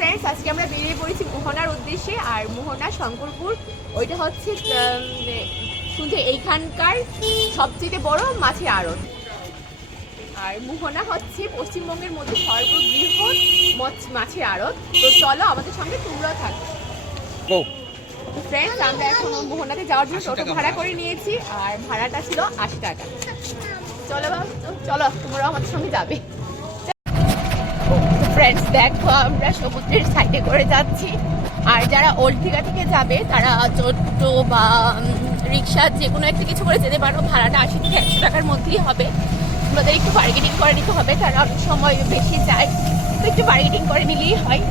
Friends আজকে আমরা বেরিয়ে পড়েছি মোহনার উদ্দেশ্যে আর মোহনা শঙ্করপুর। ওইটা হচ্ছে শুনছে এইখানকার সবচেয়ে বড় মাছের আড়ত। আর মোহনা হচ্ছে পশ্চিমবঙ্গের মধ্যে সর্ববৃহৎ মাছের আড়ত। তো চলো আমাদের সঙ্গে তোমরাও থাকো। ফ্রেন্ডস আমরা এখন মোহনাতে যাওয়ার জন্য টোটো ভাড়া করে নিয়েছি আর ভাড়াটা ছিল আশি টাকা। চলো বাবা, চলো তোমরাও আমাদের সঙ্গে যাবে। ফ্রেন্ডস দেখো, আমরা সমুদ্রের সাইডে করে যাচ্ছি। আর যারা ওল্ড থেকে যাবে, তারা টোটো বা রিক্সা যে কোনো একটা কিছু করে যেতে পারো। ভাড়াটা আশি থেকে একশো টাকার মধ্যেই হবে। তোমাদের একটু বার্গেনিং করে নিতে হবে, তারা অনেক সময় বেশি যায়। তো একটু বার্গেনিং করে নিলেই হয়।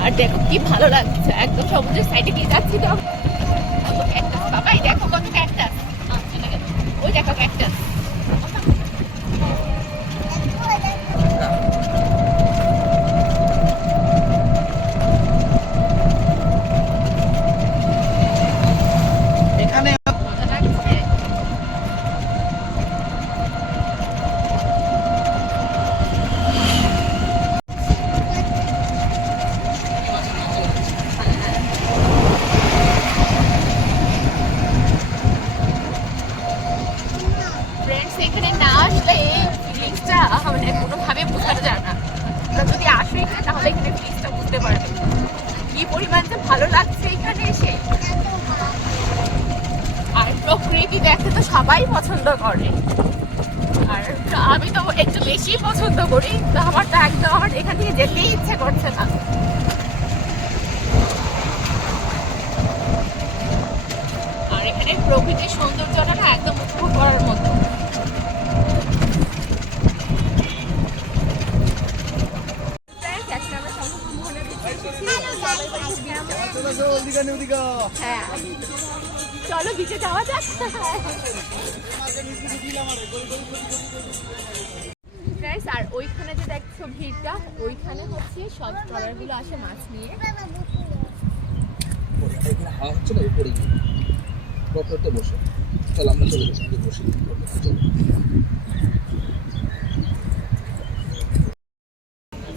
আর দেখো কি ভালো লাগছে, একদম সমুদ্রের সাইডে দিয়ে যাচ্ছি তো। বাবাই, দেখো কত ক্যাকটাস ওই দেখো ক্যাকটাস এখানে মজা লাগছে ফ্রেন্ডস এখানে না আসলে এই ফিলিংসটা মানে কোনোভাবে বোঝানো যায় না তোমরা যদি আসো এখানে তাহলে এখানে ফিলিংসটা বুঝতে পারবে কি পরিমাণ যে ভালো লাগছে এখানে এসে আর প্রকৃতি দেখতে তো সবাই পছন্দ করে আর আমি তো একটু বেশি পছন্দ করি তো আমার তো একদম আমার এখান থেকে যেতেই ইচ্ছে করছে না। আর এখানে প্রকৃতির সৌন্দর্যটা না একদম উপভোগ করার মতো। হ্যাঁ চলো বিচে যাওয়া যাক। Guys, আর ওইখানে যে দেখছ ভিড়টা ওইখানে হচ্ছে সব ট্রলারগুলো আসে মাছ নিয়ে।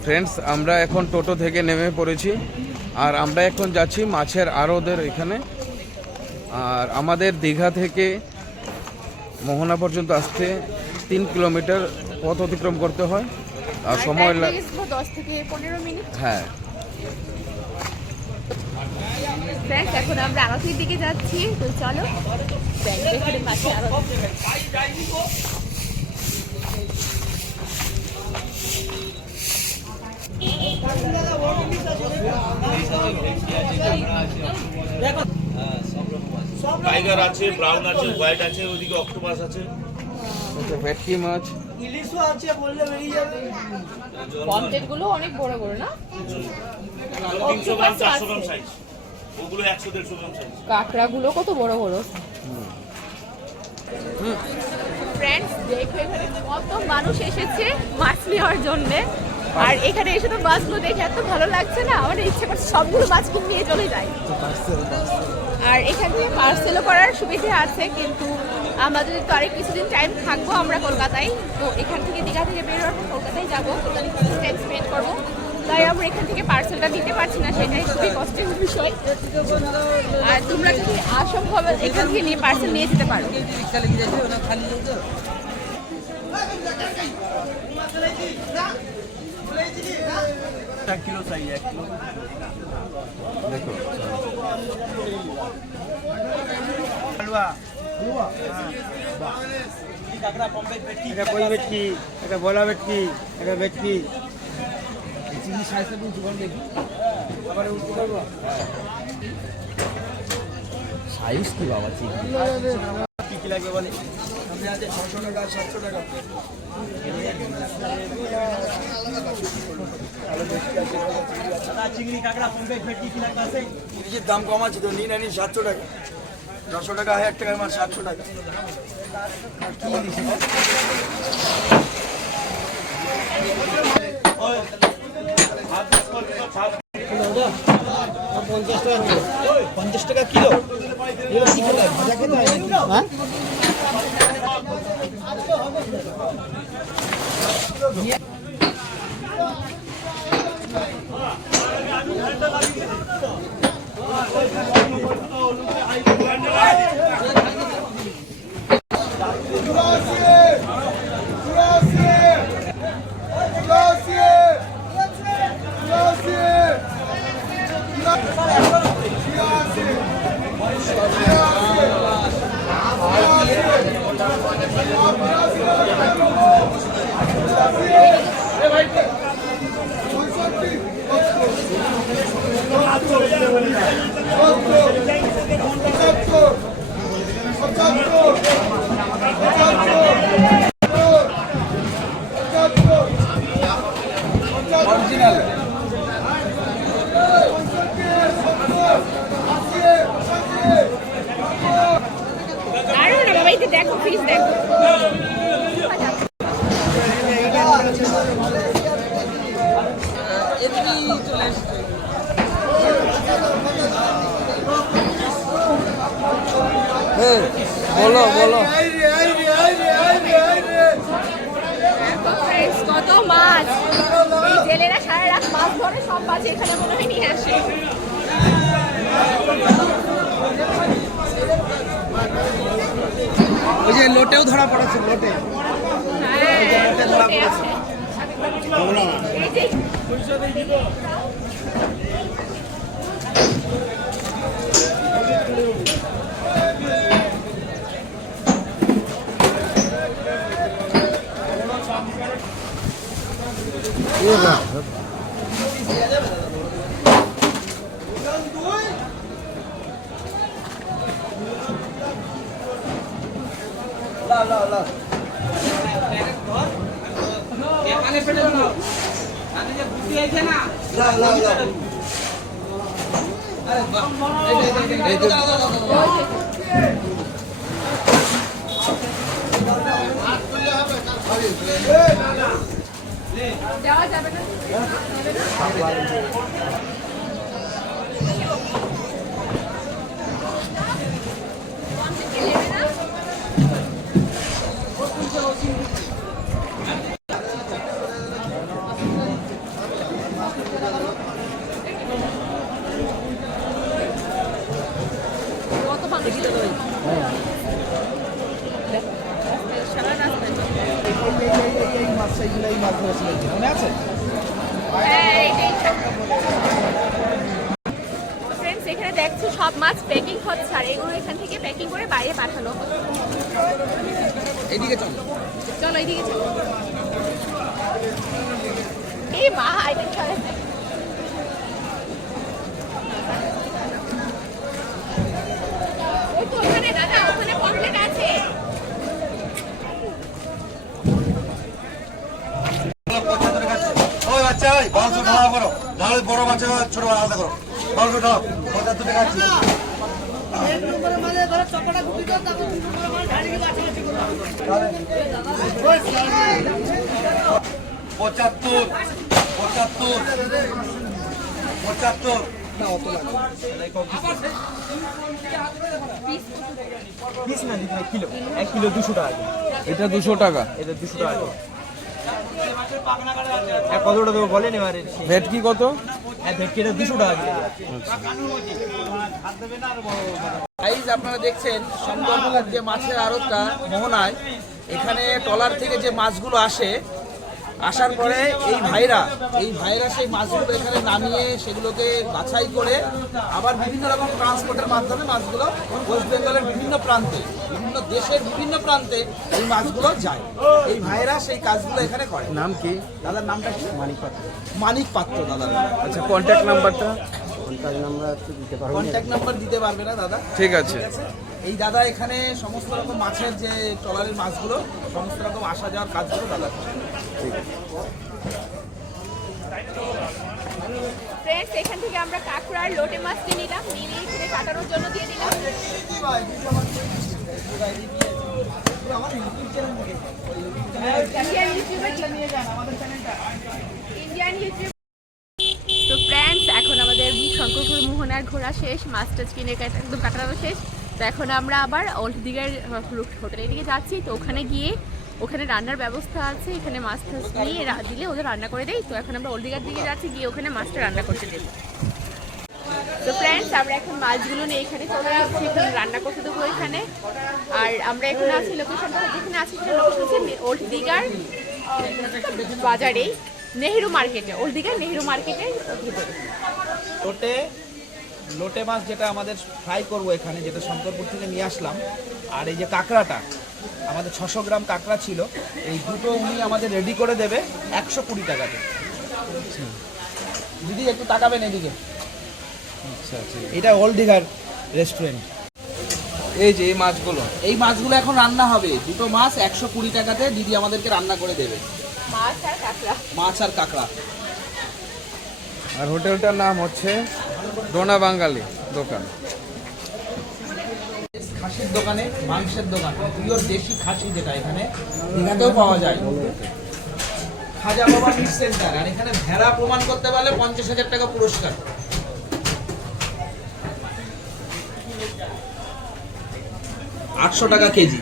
ফ্রেন্ডস আমরা এখন টোটো থেকে নেমে পড়েছি আর আমরা এখন যাচ্ছি মাছের আড়দের এখানে। আর আমাদের দীঘা থেকে মোহনা পর্যন্ত আসতে তিন কিলোমিটার পথ অতিক্রম করতে হয়। আর সময় লাগ দশ থেকে পনেরো মিনিট। হ্যাঁ। ফ্রেন্ডস এখন আমরা আরতির দিকে যাচ্ছি তো চলো। টাইগার আছে ব্রাউন আছে হোয়াইট আছে ওইদিকে অক্টোপাস আছে। ভেটকি মাছ। ইলিশও আছে বললে বেরিয়ে যাবে। পমটেটগুলো অনেক বড় বড় না? তিনশো গ্রাম Octopus চারশো গ্রাম সাইজ ওগুলো একশো দেড়শো গ্রাম সাইজ কাঁকড়া গুলো কত বড় বড়? ফ্রেন্ডস দেখো এখানে কত মানুষ এসেছে মাছ নেওয়ার জন্য। আর এখানে এসে তো মাছগুলো দেখে এত ভালো লাগছে না আমার ইচ্ছে করছে সবগুলো মাছ কিনে নিয়ে চলে যাই। আর এখান থেকে পার্সেলও করার সুবিধা আছে কিন্তু আমাদের তো আরেক কিছুদিন টাইম থাকব আমরা কলকাতায়। তো এখান থেকে দীঘা থেকে বেরোর পর কলকাতায় যাব। কলকাতায় কিছু টাইম স্পেন্ড করব। তাই আমরা এখান থেকে পার্সেলটা দিতে পারছি না, সেটাই খুবই কষ্টের বিষয়। আর তোমরা যদি আসো ভাবে এখান থেকে নিয়ে পার্সেল নিয়ে যেতে পারো। দেখো এটা কই ভেটকি এটা বলা ভেটকি এটা ভেটকি সাইজ কি বাবা চিংড়ি কি কি লাগবে বলে ছশো টাকা সাতশো টাকা চিংড়ি কাঁকড়া পম্পেট ভেটকি কি লাগবে আছে দাম কম আছে তো নিন আনি সাতশো টাকা ছশো টাকা হাজার টাকা আমার সাতশো টাকা আর কি ইলিশ এটা? পঞ্চাশ টাকা কিলো পঞ্চাশ টাকা কিলো এগুলো কি খেতে হয়? ভাজা খেতে হয় নাকি? হ্যাঁ অরিজিনাল দারুণ না বাবা এই যে দেখো ফিস দেখো। বলো বলো। কত মাছ। জেলেরা সারা রাত মাছ ধরে সব মাছ এখানে মনে হয় নিয়ে আসে। ওই যে লোটেও ধরা পড়েছে লোটে। হ্যাঁ, লোটে আছে। এই যে এই যে যাওয়া যাবে না এইগুলো এই মাছ ধরেছিল মনে আছে এখানে দেখছ সব মাছ প্যাকিং হচ্ছে আর এগুলো এখান থেকে প্যাকিং করে বাইরে পাঠানো এদিকে চলো। চল চলো এদিকে চলো। এই মা আইটেম চলে ওই তো ওখানে দাদা ওখানে পমপ্লেট আছে ওই বাচ্চা ওই মাংস ঢালা করো ঢালে বড় বাচ্চা ছোট আলাদা করো। মাংস ঢাল পঁচাত্তর পঁচাত্তর পঁচাত্তর। না কিলো। এক কিলো দুশো টাকা। এটা দুশো টাকা। এটা দুশো টাকা। হ্যাঁ কতটা দেবো বলেন এবারে ভেটকি কত? হ্যাঁ দুশো টাকা আপনারা দেখছেন সুন্দরবনের যে মাছের আড়তটা মোহনায় এখানে টলার থেকে যে মাছগুলো আসে আসার পরে এই ভাইরা এই ভাইরা সেই মাছগুলো এখানে নামিয়ে সেগুলোকে বাছাই করে আবার বিভিন্ন রকম ট্রান্সপোর্টের মাধ্যমে মাছগুলো ওয়েস্ট বেঙ্গলের বিভিন্ন প্রান্তে বিভিন্ন দেশের বিভিন্ন প্রান্তে এই মাছগুলো যায়। এই ভাইরা সেই কাজগুলো এখানে করে। নাম কি? দাদার নামটা কি? মানিক পাত্র। মানিক পাত্র দাদার আচ্ছা কন্ট্যাক্ট নাম্বারটা কন্ট্যাক্ট নাম্বার দিতে পারবে না। দাদা। ঠিক আছে। এই দাদা এখানে সমস্ত রকম মাছের যে ট্রলারের মাছগুলো সমস্ত রকম আসা যাওয়ার কাজগুলো দাদা ফ্রেন্ডস এখান থেকে আমরা কাঁকড়ার লোটে মাছটি নিলাম দিয়ে দিলাম। তো ফ্রেন্ডস এখন আমাদের শঙ্করপুর মোহনার ঘোরা শেষ মাছ টাছ কিনে একদম কাটানো শেষ। তো এখন আমরা আবার ওল্ড দিঘার হোটেলের দিকে যাচ্ছি। তো ওখানে গিয়ে ওখানে রান্নার ব্যবস্থা আছে, এখানে মাছ টাছ নিয়ে দিলে ওদের রান্না করে দেয় তো এখন আমরা ওল্ড দিঘার দিকে যাচ্ছি, গিয়ে ওখানে মাছটা রান্না করতে দেবো তো ফ্রেন্ডস আমরা এখন মাছগুলো নিয়ে এখানে চলে আসছি এখানে রান্না করতে দেবো এখানে। আর আমরা এখানে আছি লোকেশনটা যেখানে আছি সেটা লোকেশন হচ্ছে ওল্ড দিঘার বাজারে, নেহেরু মার্কেটে ওল্ড দিঘার নেহেরু মার্কেটের ভিতরে। লোটে লোটে মাছ যেটা আমাদের ফ্রাই করব এখানে, যেটা শঙ্করপুর থেকে নিয়ে আসলাম। আর এই যে কাঁকড়াটা আমাদের ছশো গ্রাম কাঁকড়া ছিল এই দুটো উনি আমাদের রেডি করে দেবে একশো কুড়ি টাকাতে। দিদি একটু তাকাবেন এদিকে। এটা ওল্ড দিঘার রেস্টুরেন্ট এই যে এই মাছগুলো। এই মাছগুলো এখন রান্না হবে। দুটো মাছ একশো কুড়ি টাকাতে দিদি আমাদেরকে রান্না করে দেবে। মাছ আর কাঁকড়া। মাছ আর কাঁকড়া। আর হোটেলটার নাম হচ্ছে ডোনা বাঙালি দোকান। খাসির দোকানে মাংসের দোকান পিওর দেশি খাসি যেটা এখানে দীঘাতেও পাওয়া যায়। খাজা বাবা মিট সেন্টার আর এখানে ভেড়া প্রমাণ করতে পারলে পঞ্চাশ হাজার টাকা পুরস্কার। আটশো টাকা কেজি।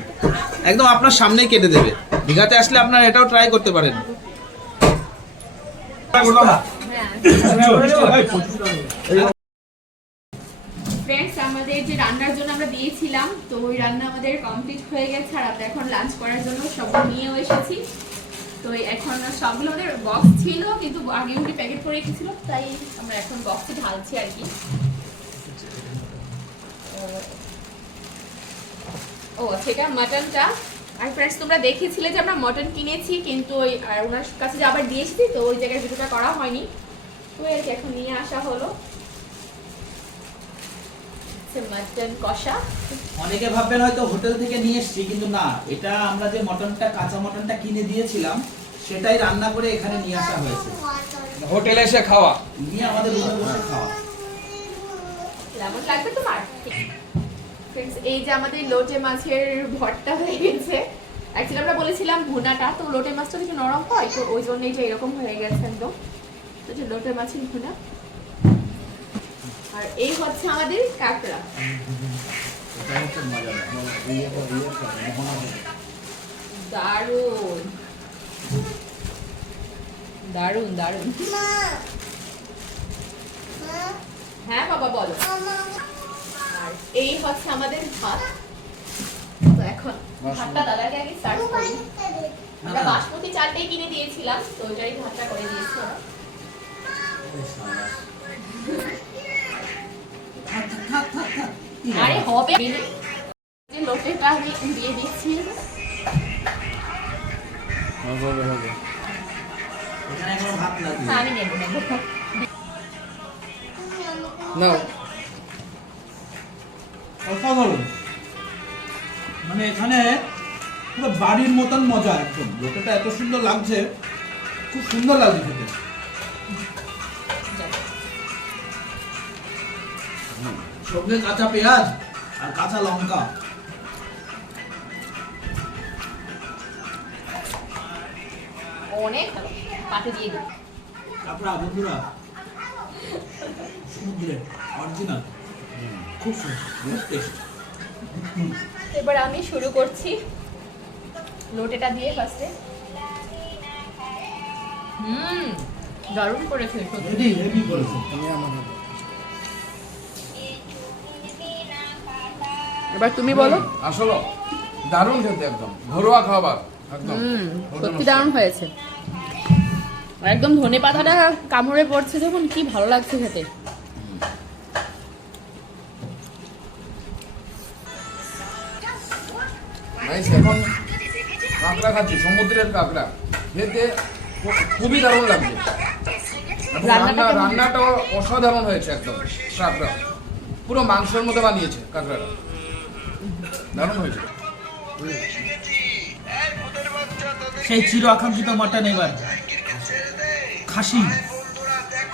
একদম আপনার সামনেই কেটে দেবে। দীঘাতে আসলে আপনারা এটাও ট্রাই করতে পারেন। ফ্রেন্ডস আমাদের যে রান্নার জন্য আমরা দিয়েছিলাম, তো ওই রান্না আমাদের কমপ্লিট হয়ে গেছে আর আমরা এখন লাঞ্চ করার জন্য সবগুলো নিয়েও এসেছি। তো এখন সবগুলো আমাদের বক্স ছিল, কিন্তু আগে উনি প্যাকেট করে রেখেছিল, তাই আমরা এখন বক্সে ঢালছি আর কি। ও সেটা মাটনটা আর ফ্রেন্ডস তোমরা দেখেছিলে যে আমরা মটন কিনেছি, কিন্তু ওই, আর ওনার কাছে যে আবার দিয়েছি তো ওই জায়গায় ভিডিওটা করা হয়নি। তো আর কি এখন নিয়ে আসা হলো? মাটন কষা। অনেকে ভাববেন হয়তো হোটেল থেকে নিয়ে এসেছি কিন্তু না এটা আমরা যে মটনটা কাঁচা মটনটা কিনে দিয়েছিলাম সেটাই রান্না করে এখানে নিয়ে আসা হয়েছে। হোটেলে এসে খাওয়া। নিয়ে আমাদের রুমে বসে খাওয়া। কেমন লাগবে তোমার এই যে আমাদের লোটে মাছের ভর্তা হয়ে গেছে। অ্যাকচুয়ালি আমরা বলেছিলাম ভুনাটা তো লোটে মাছটা একটু নরম হয় তো ওই জন্য এটা এরকম হয়ে গেছে একদম। তো যে লোটে মাছের ভুনা। আর এই হচ্ছে আমাদের কাঁকড়া। দারুণ। দারুণ দারুণ। হ্যাঁ বাবা বলো। আর এই হচ্ছে আমাদের ভাত। তো এখন ভাতটা দাদাকে আগে সার্ভ করি। আমরা বাসমতি চালটাই কিনে দিয়েছিলাম তো ওইটাই ভাতটা করে দিয়েছি। ওরা। আরে হবে। যে লোটেটা আমি দিয়ে দিচ্ছি হবে হবে এখানে এখনও ভাত লাগবে আমি নেব নেব নাও অসাধারণ মানে এখানে পুরো বাড়ির মতন মজা একদম। লোকেটা এত সুন্দর লাগছে খুব সুন্দর লাগছে খেতে। সঙ্গে কাঁচা পেঁয়াজ আর কাঁচা লঙ্কা। অনেক পাতে দিয়ে দিই আপনারা বন্ধুরা সমুদ্রে অরিজিনাল খুব সুন্দর এবার আমি শুরু করছি লোটেটা দিয়ে ফার্স্টে হুম দারুণ করেছে সত্যি। হেভি হেভি করেছে এবার তুমি বলো। আসলে দারুণ খেতে একদম ঘরোয়া খাবার একদম। সত্যি দারুণ হয়েছে। একদম ধনে পাতাটা কামড়ে পড়ছে যখন কি ভালো লাগছে খেতে। এখন কাঁকড়া খাচ্ছি সমুদ্রের কাঁকড়া। খেতে খুবই দারুণ লাগছে। এবং রান্নাটা অসাধারণ হয়েছে একদম কাঁকড়া। পুরো মাংসের মতো বানিয়েছে কাঁকড়াটা। দারুণ হয়েছে। সেই চির আকাঙ্ক্ষিত মাটন এবার। খাসি,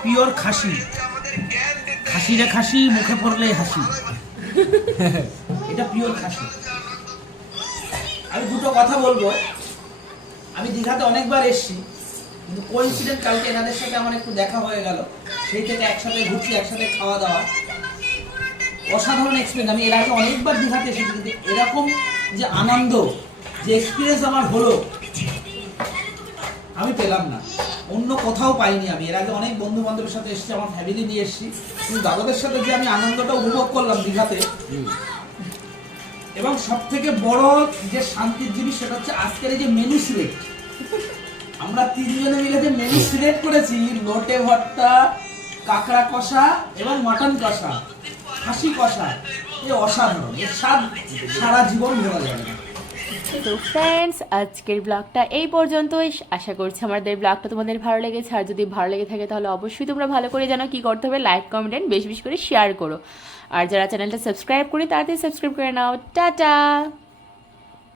পিওর খাসি। খাসি রে খাসি, মুখে পড়লে হাসি। এটা পিওর খাসি। আমি দুটো কথা বলব। আমি দীঘাতে অনেকবার এসেছি, কিন্তু কোইন্সিডেন্ট কালকে এনাদের সাথে আমার একটু দেখা হয়ে গেল। সেই থেকে একসাথে ঘুরছি, একসাথে খাওয়া দাওয়া। অসাধারণ এক্সপিরিয়েন্স আমি এর আগে অনেকবার দীঘাতে এসেছি কিন্তু এরকম যে আনন্দ যে এক্সপিরিয়েন্স আমার হলো আমি পেলাম না। অন্য কোথাও পাইনি আমি। এর আগে অনেক বন্ধু বান্ধবের সাথে এসেছি আমার ফ্যামিলি নিয়ে এসেছি। কিন্তু দাদাদের সাথে যে আমি আনন্দটা উপভোগ করলাম দীঘাতে। এবং সব থেকে বড় যে শান্তির জিনিস সেটা হচ্ছে আজকের এই যে মেনু সিলেক্ট আমরা তিনজনে মিলে যে মেনু সিলেক্ট করেছি লোটে ভর্তা কাঁকড়া কষা এবং মাটন কষা। খাসি কষা, এ অসাধারণ এর স্বাদ সারা জীবন ধরা যাবে না। তো ফ্রেন্ডস আজকের ব্লগটা এই পর্যন্তই। আশা করছি আমাদের ব্লগটা তোমাদের ভালো লেগেছে। আর যদি ভালো লেগে থাকে তাহলে অবশ্যই তোমরা ভালো করে জানো কি করতে হবে। লাইক কমেন্ট বেশি বেশি করে শেয়ার করো। আর যারা চ্যানেলটা সাবস্ক্রাইব করি তাড়াতাড়ি সাবস্ক্রাইব করে নাও। টাটা!